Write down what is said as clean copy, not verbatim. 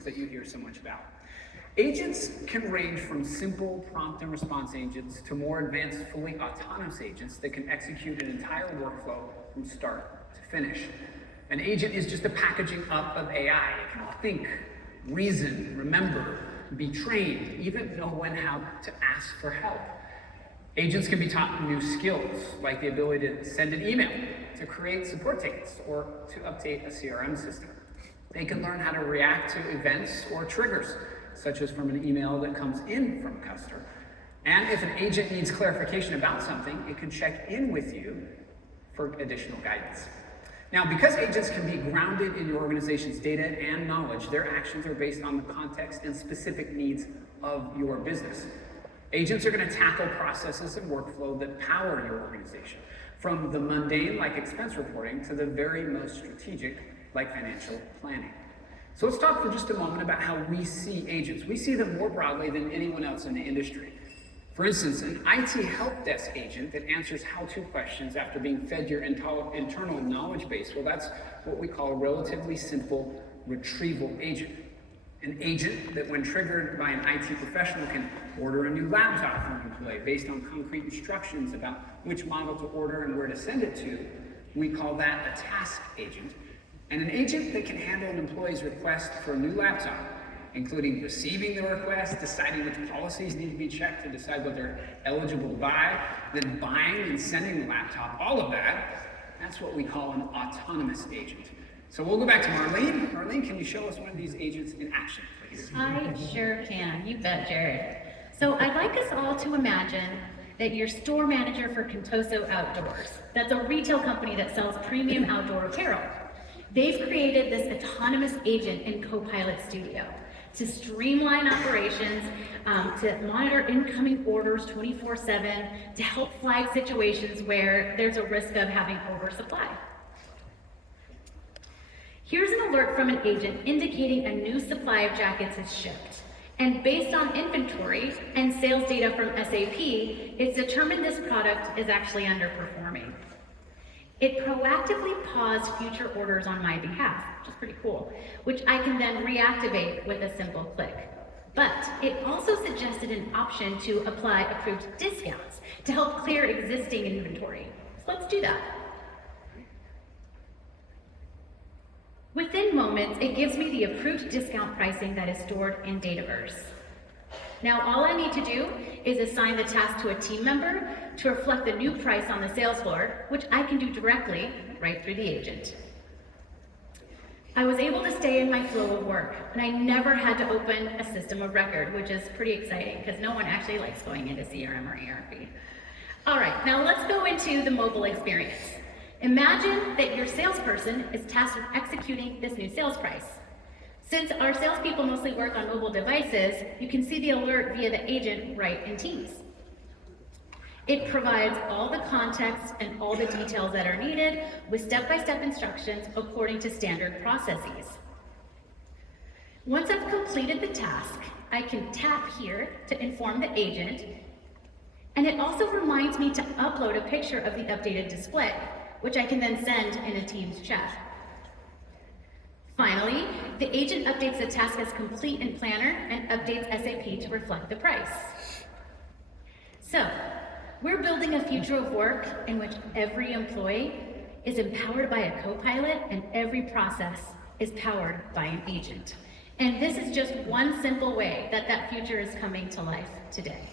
frameworks that you hear so much about. Agents can range from simple prompt and response agents to more advanced, fully autonomous agents that can execute an entire workflow from start to finish. An agent is just a packaging up of AI. It can think, reason, remember, be trained, even know when how to ask for help. Agents can be taught new skills, like the ability to send an email, to create support tickets, or to update a CRM system. They can learn how to react to events or triggers, such as from an email that comes in from a customer. And if an agent needs clarification about something, it can check in with you for additional guidance. Now, because agents can be grounded in your organization's data and knowledge, their actions are based on the context and specific needs of your business. Agents are going to tackle processes and workflow that power your organization, from the mundane, like expense reporting, to the very most strategic, like financial planning. So let's talk for just a moment about how we see agents. We see them more broadly than anyone else in the industry. For instance, an IT help desk agent that answers how-to questions after being fed your internal knowledge base, well, that's what we call a relatively simple retrieval agent. An agent that, when triggered by an IT professional, can order a new laptop from an employee based on concrete instructions about which model to order and where to send it to. We call that a task agent. And an agent that can handle an employee's request for a new laptop, including receiving the request, deciding which policies need to be checked to decide what they're eligible to buy, then buying and sending the laptop, all of that, that's what we call an autonomous agent. So we'll go back to Marlene. Marlene, can you show us one of these agents in action, please? I sure can. You bet, Jared. So I'd like us all to imagine that you're store manager for Contoso Outdoors. That's a retail company that sells premium outdoor apparel. They've created this autonomous agent in Copilot Studio to streamline operations, to monitor incoming orders 24/7, to help flag situations where there's a risk of having oversupply. Here's an alert from an agent indicating a new supply of jackets is shipped. And based on inventory and sales data from SAP, it's determined this product is actually underperforming. It proactively paused future orders on my behalf, which is pretty cool, which I can then reactivate with a simple click. But it also suggested an option to apply approved discounts to help clear existing inventory. So let's do that. Within moments, it gives me the approved discount pricing that is stored in Dataverse. Now, all I need to do is assign the task to a team member to reflect the new price on the sales floor, which I can do directly right through the agent. I was able to stay in my flow of work, and I never had to open a system of record, which is pretty exciting because no one actually likes going into CRM or ERP. All right, now let's go into the mobile experience. Imagine that your salesperson is tasked with executing this new sales price. Since our salespeople mostly work on mobile devices, you can see the alert via the agent right in Teams. It provides all the context and all the details that are needed with step-by-step instructions according to standard processes. Once I've completed the task, I can tap here to inform the agent, and it also reminds me to upload a picture of the updated display, which I can then send in a Teams chat. Finally, the agent updates the task as complete in Planner and updates SAP to reflect the price. So, we're building a future of work in which every employee is empowered by a co-pilot and every process is powered by an agent. And this is just one simple way that that future is coming to life today.